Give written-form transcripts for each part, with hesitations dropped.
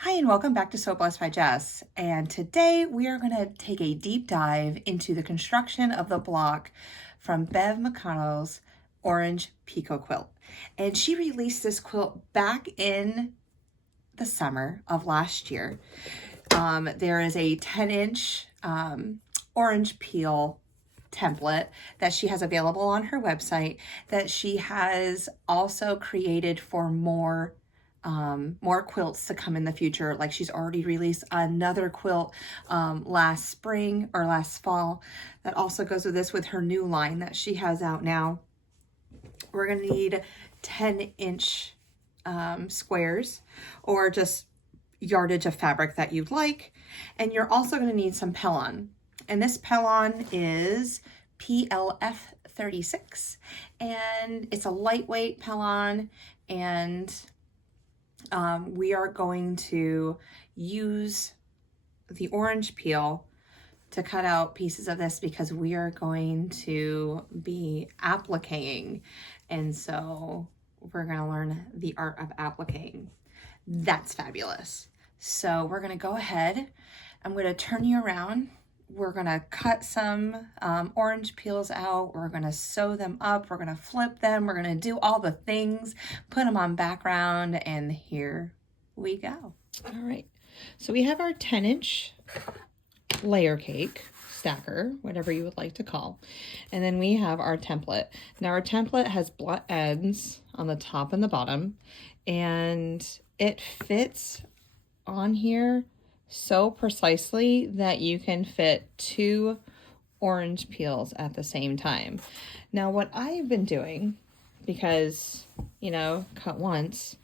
Hi, and welcome back to So Blessed by Jess. And today we are going to take a deep dive into the construction of the block from Bev McCullough's Orange Pico Quilt. And she released this quilt back in the summer of last year. There is a 10-inch orange peel template that she has available on her website that she has also created for more quilts to come in the future. Like, she's already released another quilt last spring or last fall that also goes with this, with her new line that she has out now. We're going to need 10-inch squares, or just yardage of fabric that you'd like. And you're also going to need some Pellon. And this Pellon is PLF 36, and it's a lightweight Pellon, and we are going to use the orange peel to cut out pieces of this because we are going to be appliquing, and so we're going to learn the art of appliquing. That's fabulous. So we're going to go ahead. I'm going to turn you around. We're going to cut some orange peels out. We're going to sew them up. We're going to flip them. We're going to do all the things, put them on background, and here we go. All right. So we have our 10-inch layer cake, stacker, whatever you would like to call. And then we have our template. Now our template has blunt ends on the top and the bottom, and it fits on here so precisely that you can fit 2 orange peels at the same time. Now what I've been doing, because, you know, cut once,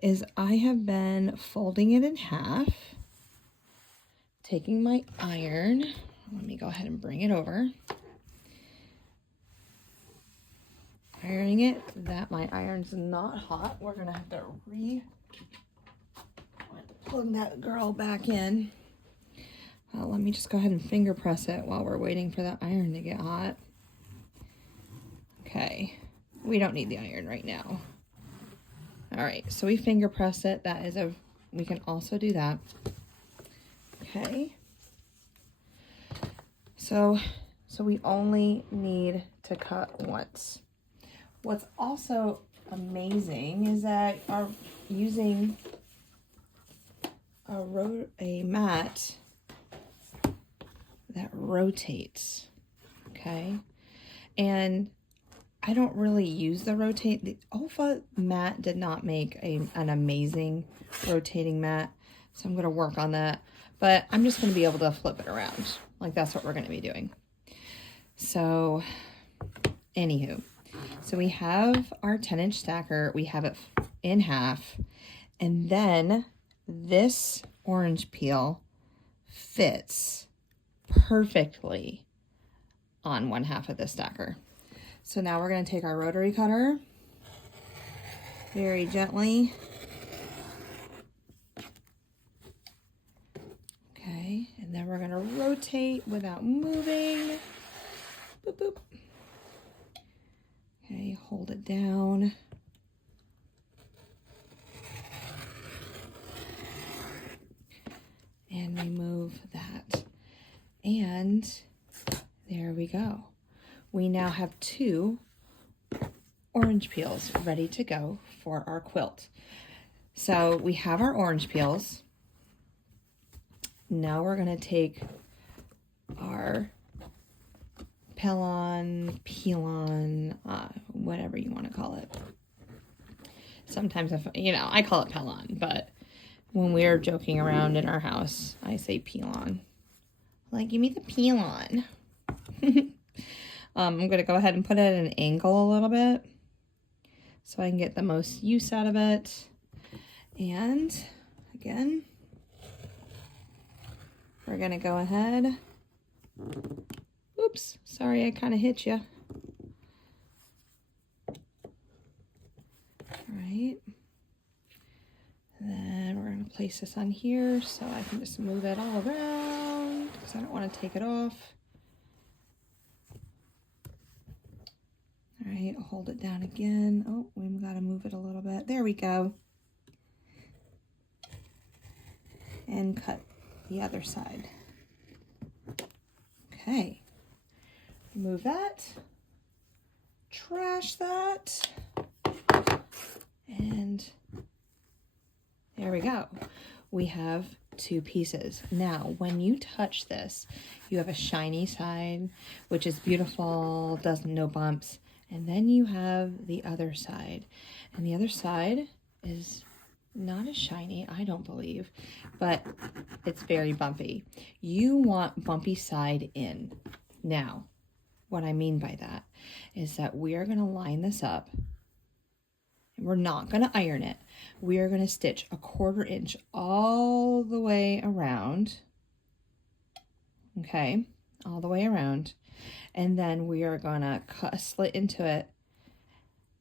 is I have been folding it in half, taking my iron, let me go ahead and bring it over, ironing it. That my iron's not hot. We're gonna have to plug that girl back in. Let me just go ahead and finger press it while we're waiting for that iron to get hot. Okay, we don't need the iron right now. All right, so we finger press it. That is we can also do that. Okay. So we only need to cut once. What's also amazing is that using a mat that rotates, okay? And I don't really use the rotate. The Olfa mat did not make an amazing rotating mat, so I'm going to work on that. But I'm just going to be able to flip it around. Like, that's what we're going to be doing. So, anywho. So we have our 10-inch stacker. We have it in half. And then this orange peel fits perfectly on one half of the stacker. So now we're going to take our rotary cutter very gently. Okay, and then we're going to rotate without moving. Boop, boop. Okay, hold it down. And remove that. And there we go. We now have 2 orange peels ready to go for our quilt. So we have our orange peels. Now we're going to take our Pellon, whatever you want to call it. Sometimes, I call it Pellon, but when we're joking around in our house, I say Pellon. Like, give me the Pellon. I'm going to go ahead and put it at an angle a little bit so I can get the most use out of it. And again, we're going to go ahead. Oops, sorry, I kind of hit you. All right. Then we're going to place this on here so I can just move it all around because I don't want to take it off. All right, hold it down again. Oh, we've got to move it a little bit. There we go. and cut the other side. Okay, remove that, trash that, and there we go. We have two pieces. Now, when you touch this, you have a shiny side, which is beautiful, doesn't no bumps. And then you have the other side. And the other side is not as shiny, I don't believe, but it's very bumpy. You want bumpy side in. Now, what I mean by that is that we are going to line this up. We're not going to iron it. We are going to stitch a 1/4 inch all the way around. Okay, all the way around. And then we are going to cut a slit into it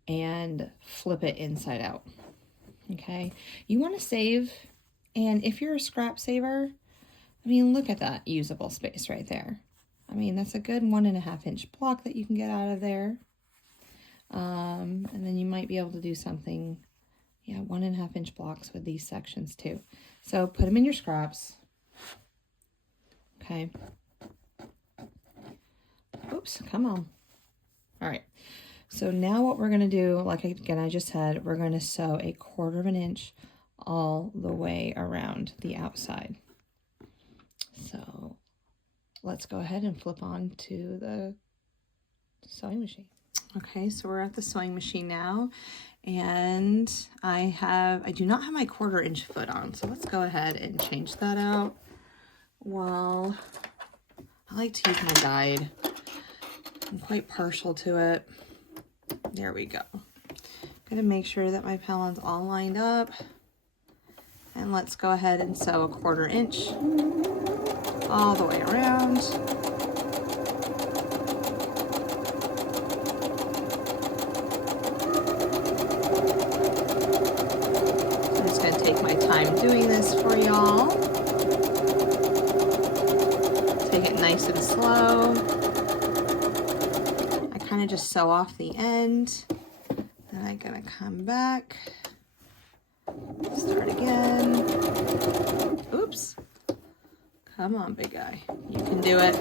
and flip it inside out. Okay, you want to save, and if you're a scrap saver, I mean, look at that usable space right there. I mean, that's a good 1.5 inch block that you can get out of there. And then you might be able to do something, yeah, 1.5 inch blocks with these sections too. So put them in your scraps. Okay. Oops, come on. All right. So now what we're going to do, like again, I just said, we're going to sew a 1/4 inch all the way around the outside. So let's go ahead and flip on to the sewing machine. Okay, so we're at the sewing machine now, and I do not have my 1/4 inch foot on, so let's go ahead and change that out. Well, I like to use my guide. I'm quite partial to it. There we go. Gonna make sure that my pellon's all lined up, and let's go ahead and sew a 1/4 inch all the way around. Take my time doing this for y'all. Take it nice and slow. I kind of just sew off the end. Then I'm gonna come back, start again. Oops. Come on, big guy. You can do it.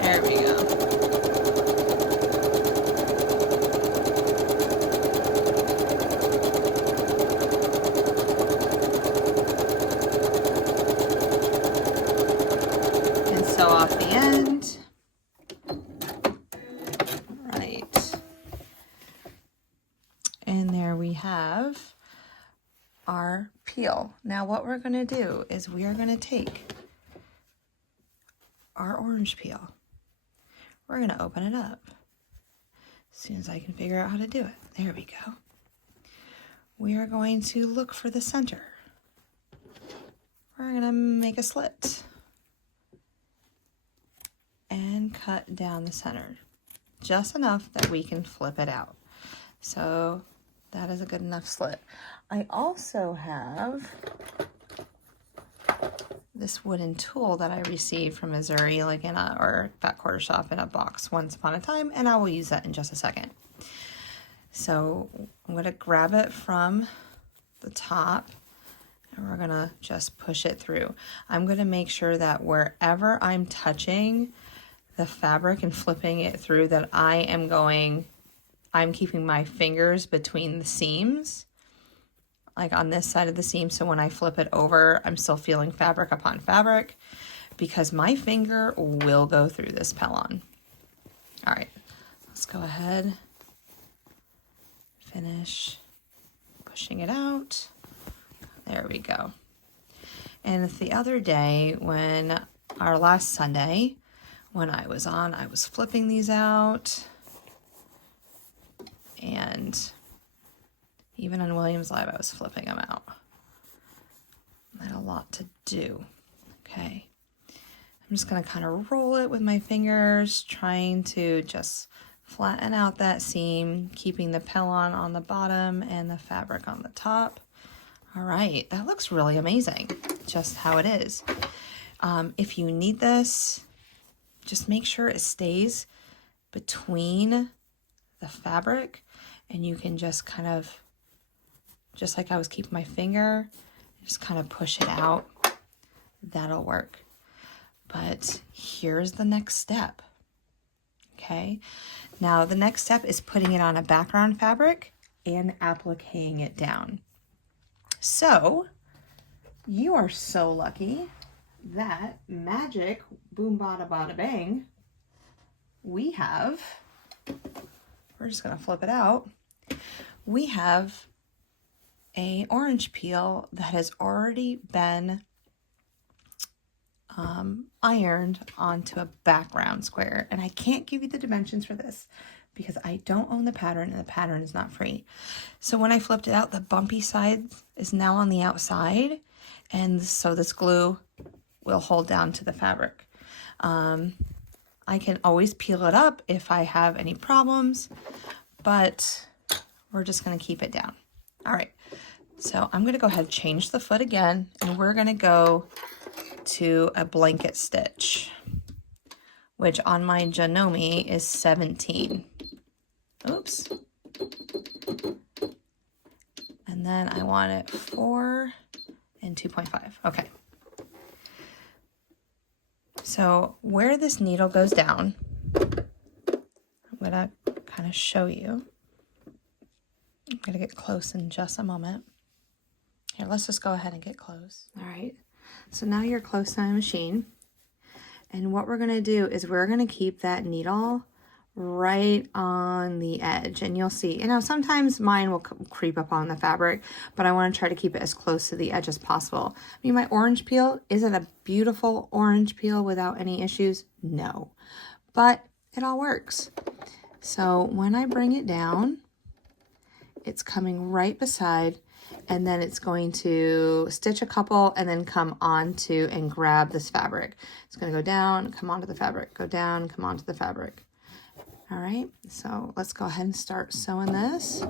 There we go. Sew off the end. Right. And there we have our peel. Now what we're going to do is we are going to take our orange peel. We're going to open it up as soon as I can figure out how to do it. There we go. We are going to look for the center. We're going to make a slit and cut down the center just enough that we can flip it out. So that is a good enough slit. I also have this wooden tool that I received from Missouri, like in a, or FatQuarter Shop in a box once upon a time, and I will use that in just a second. So I'm going to grab it from the top, and we're going to just push it through. I'm going to make sure that wherever I'm touching the fabric and flipping it through, that I'm keeping my fingers between the seams, like on this side of the seam, so when I flip it over, I'm still feeling fabric upon fabric, because my finger will go through this pellon. All right, let's go ahead, finish pushing it out. There we go. And the other day, our last Sunday, when I was flipping these out, and even on Williams Live, I was flipping them out. I had a lot to do. Okay. I'm just going to kind of roll it with my fingers, trying to just flatten out that seam, keeping the pellon on the bottom and the fabric on the top. All right, that looks really amazing, just how it is. If you need this, just make sure it stays between the fabric, and you can just kind of, just like I was keeping my finger, just kind of push it out that'll work. But here's the next step. Okay, now the next step is putting it on a background fabric and appliquing it down. So you are so lucky that magic boom bada bada bang, we're just gonna flip it out. We have a orange peel that has already been ironed onto a background square, and I can't give you the dimensions for this because I don't own the pattern and the pattern is not free. So when I flipped it out, the bumpy side is now on the outside, and so this glue will hold down to the fabric. I can always peel it up if I have any problems, but we're just going to keep it down. All right, so I'm going to go ahead and change the foot again, and we're going to go to a blanket stitch, which on my Janome is 17. Oops. And then I want it 4 and 2.5. Okay. So where this needle goes down, I'm gonna kind of show you. I'm gonna get close in just a moment. Here, let's just go ahead and get close. All right. So now you're close to my machine. And what we're going to do is we're going to keep that needle right on the edge. And you'll see, you know, sometimes mine will creep up on the fabric, but I want to try to keep it as close to the edge as possible. I mean, my orange peel, is it a beautiful orange peel without any issues? No, but it all works. So when I bring it down, it's coming right beside, and then it's going to stitch a couple and then come onto and grab this fabric. It's going to go down, come onto the fabric, go down, come onto the fabric. All right, so let's go ahead and start sewing this.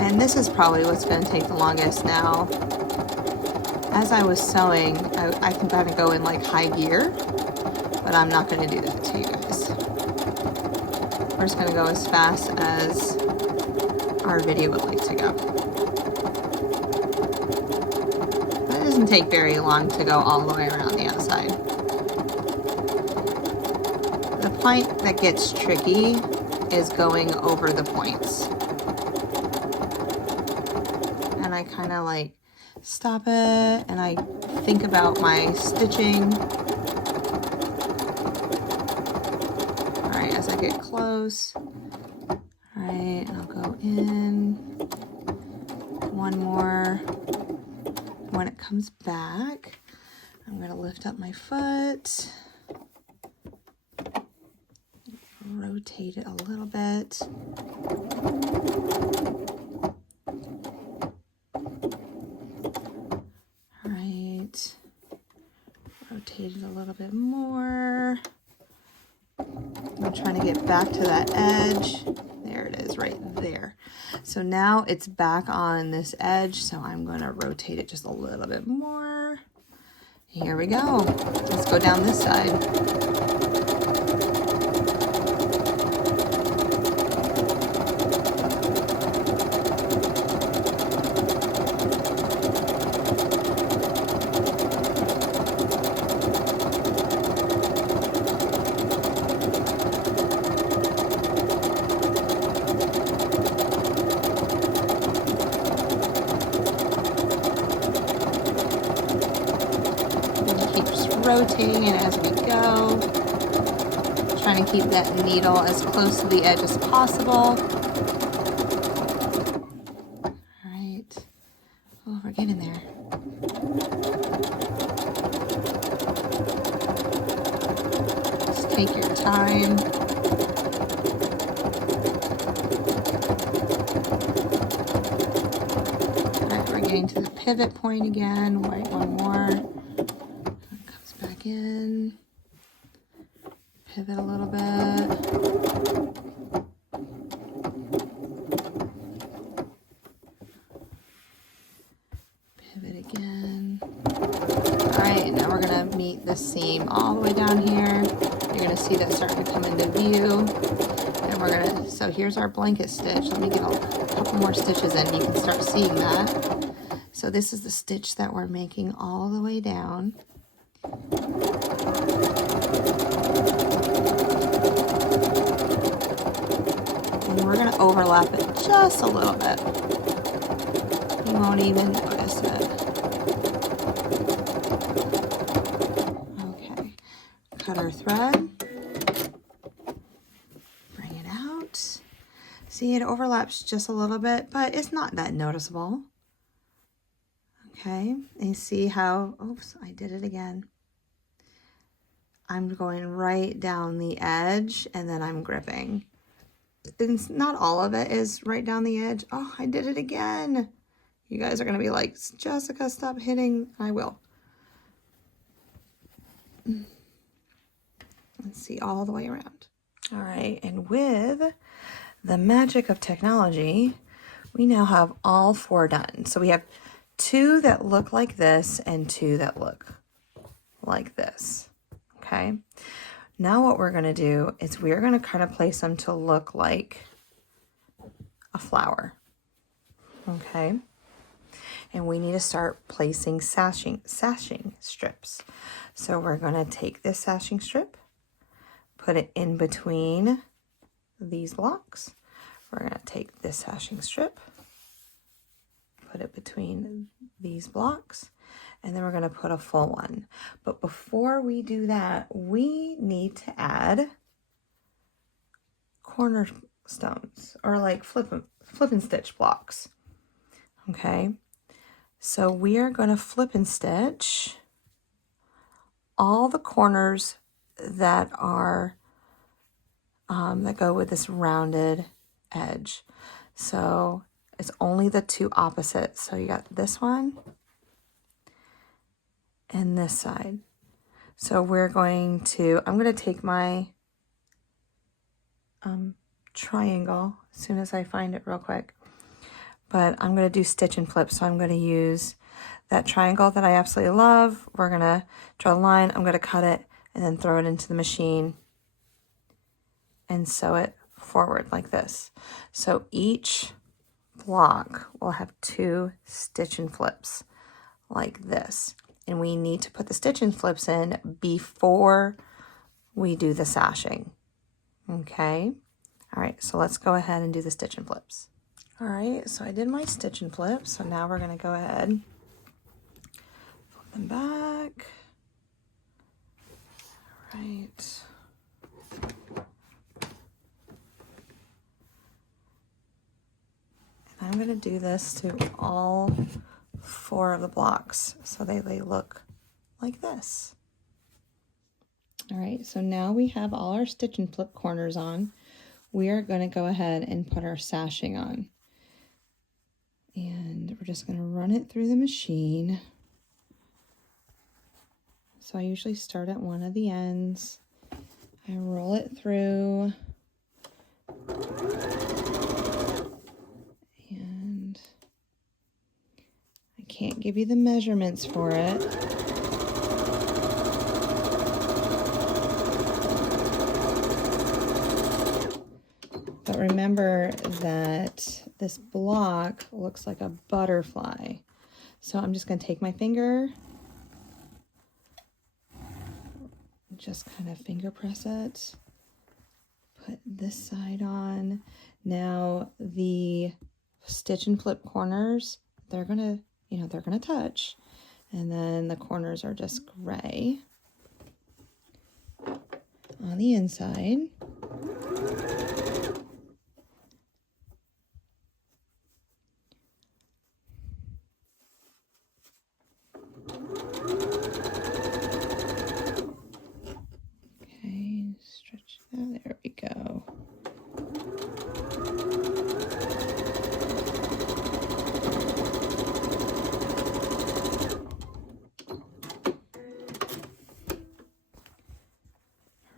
And this is probably what's going to take the longest now. As I was sewing, I can kind of go in like high gear, but I'm not going to do that to you guys. We're just going to go as fast as our video would like to go. It doesn't take very long to go all the way around the outside. The point that gets tricky is going over the points. And I kind of like stop it and I think about my stitching. All right, as I get close, all right, I'll go in one more. When it comes back, I'm going to lift up my foot, rotate it a little bit. All right, rotate it a little bit more. I'm trying to get back to that edge. There it is, right there. So now it's back on this edge, so I'm going to rotate it just a little bit more. Here we go. Let's go down this side. Rotating it as we go, trying to keep that needle as close to the edge as possible. All right, oh, we're getting there. Just take your time. All right, we're getting to the pivot point again. Wait, one more. In, pivot a little bit. Pivot again. All right, now we're gonna meet the seam all the way down here. You're gonna see that starting to come into view. And And we're gonna, so here's our blanket stitch. Let me get a couple more stitches in. You can start seeing that. So this is the stitch that we're making all the way down. And we're gonna overlap it just a little bit. You won't even notice it. Okay, cut our thread. Bring it out. See, it overlaps just a little bit, but it's not that noticeable. Okay, and you see how, oops, I did it again. I'm going right down the edge and then I'm gripping. And not all of it is right down the edge. Oh, I did it again. You guys are gonna be like, Jessica, stop hitting. I will. Let's see, all the way around. All right, and with the magic of technology, we now have all 4 done. So we have 2 that look like this and 2 that look like this, okay? Now what we're gonna do is we're gonna kind of place them to look like a flower, okay? And we need to start placing sashing strips. So we're gonna take this sashing strip, put it in between these blocks. We're gonna take this sashing strip, put it between these blocks, and then we're gonna put a full one. But before we do that, we need to add cornerstones, or like flip and stitch blocks, okay? So we are gonna flip and stitch all the corners that are, that go with this rounded edge. So it's only the 2 opposites. So you got this one and this side. So we're going to, I'm going to take my triangle as soon as I find it real quick. But I'm going to do stitch and flip. So I'm going to use that triangle that I absolutely love. We're going to draw a line. I'm going to cut it and then throw it into the machine and sew it forward like this. So each block will have 2 stitch and flips like this. And we need to put the stitch and flips in before we do the sashing. Okay. All right, so let's go ahead and do the stitch and flips. All right, so I did my stitch and flips. So now we're gonna go ahead, flip them back. All right. And I'm gonna do this to all 4 of the blocks so they look like this. All right, so now we have all our stitch and flip corners on. We are going to go ahead and put our sashing on. And we're just going to run it through the machine. So I usually start at one of the ends. I roll it through. And I can't give you the measurements for it. But remember that this block looks like a butterfly. So I'm just going to take my finger, just kind of finger press it, put this side on. Now the stitch and flip corners, they're going to, they're going to touch. And then the corners are just gray on the inside. There we go.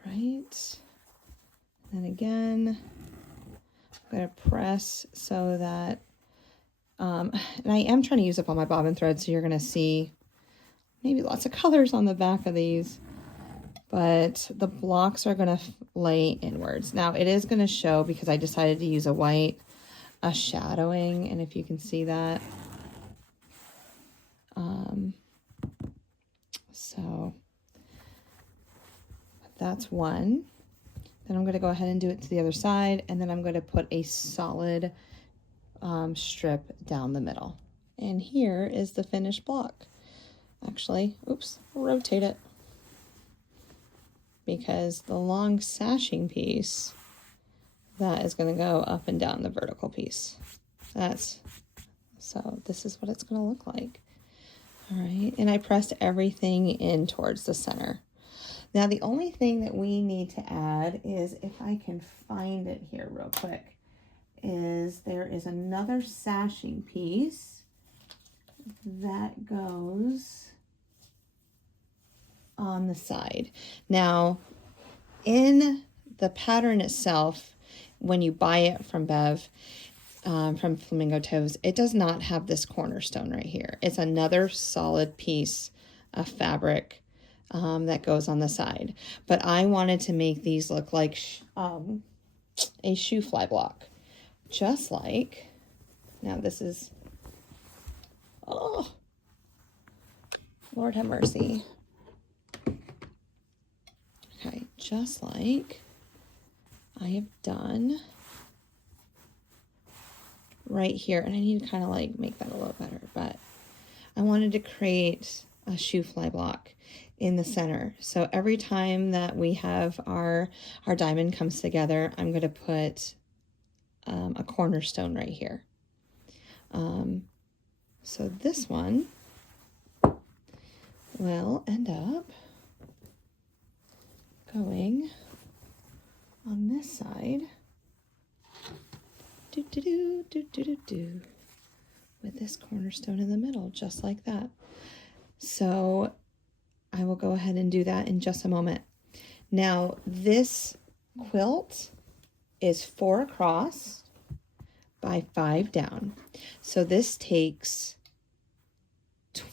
Right. And again, I'm going to press so that, and I am trying to use up all my bobbin thread, so you're going to see maybe lots of colors on the back of these. but the blocks are going to lay inwards. Now it is going to show, because I decided to use a white, a shadowing, and if you can see that. So that's one. Then I'm going to go ahead and do it to the other side, and then I'm going to put a solid strip down the middle. And here is the finished block. Actually, oops, rotate it, because the long sashing piece, that is going to go up and down the vertical piece. So this is what it's going to look like. All right, and I pressed everything in towards the center. Now the only thing that we need to add is, if I can find it here real quick, is there is another sashing piece that goes on the side. Now in the pattern itself, when you buy it from Bev, from Flamingo Toes, it does not have this cornerstone right here. It's another solid piece of fabric that goes on the side. But I wanted to make these look like a shoe fly block. Just like, now this is, oh, Lord have mercy. Okay, just like I have done right here, and I need to kind of like make that a little better, but I wanted to create a shoe fly block in the center. So every time that we have our diamond comes together, I'm going to put a cornerstone right here. So this one will end up going on this side. With this cornerstone in the middle, just like that. So I will go ahead and do that in just a moment. Now this quilt is 4 across by 5 down. So this takes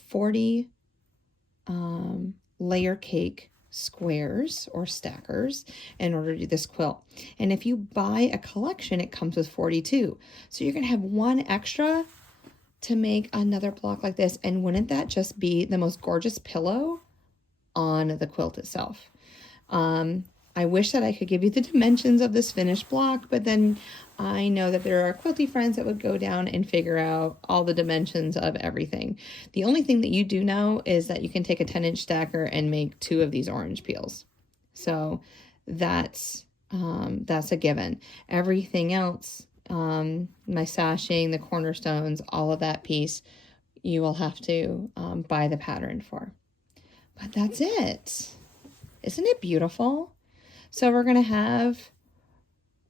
40 layer cake squares or stackers in order to do this quilt. And if you buy a collection, it comes with 42. So you're going to have 1 extra to make another block like this. And wouldn't that just be the most gorgeous pillow on the quilt itself? I wish that I could give you the dimensions of this finished block, but then I know that there are quilty friends that would go down and figure out all the dimensions of everything. The only thing that you do know is that you can take a 10-inch stacker and make 2 of these orange peels. So that's a given. Everything else, my sashing, the cornerstones, all of that piece, you will have to buy the pattern for. But that's it. Isn't it beautiful? So we're going to have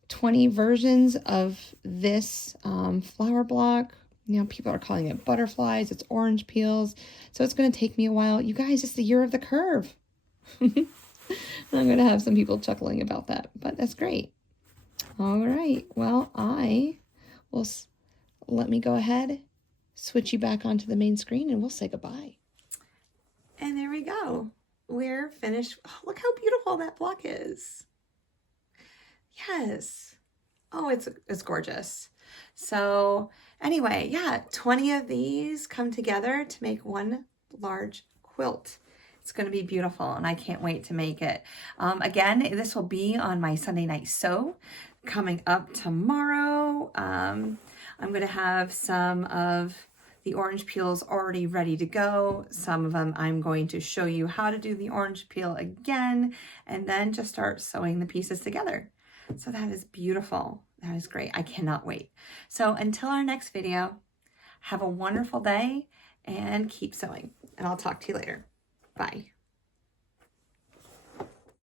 20 versions of this flower block. You know, people are calling it butterflies. It's orange peels. So it's going to take me a while. You guys, it's the year of the curve. I'm going to have some people chuckling about that, but that's great. All right. Well, let me go ahead, switch you back onto the main screen, and we'll say goodbye. And there we go. We're finished. Oh, look how beautiful that block is. Yes. Oh, it's gorgeous. So anyway, yeah, 20 of these come together to make one large quilt. It's going to be beautiful, and I can't wait to make it. Again, this will be on my Sunday night sew coming up tomorrow. I'm going to have some of the orange peels already ready to go. Some of them I'm going to show you how to do the orange peel again, and then just start sewing the pieces together. So that is beautiful. That is great. I cannot wait. So until our next video, have a wonderful day and keep sewing. And I'll talk to you later. Bye.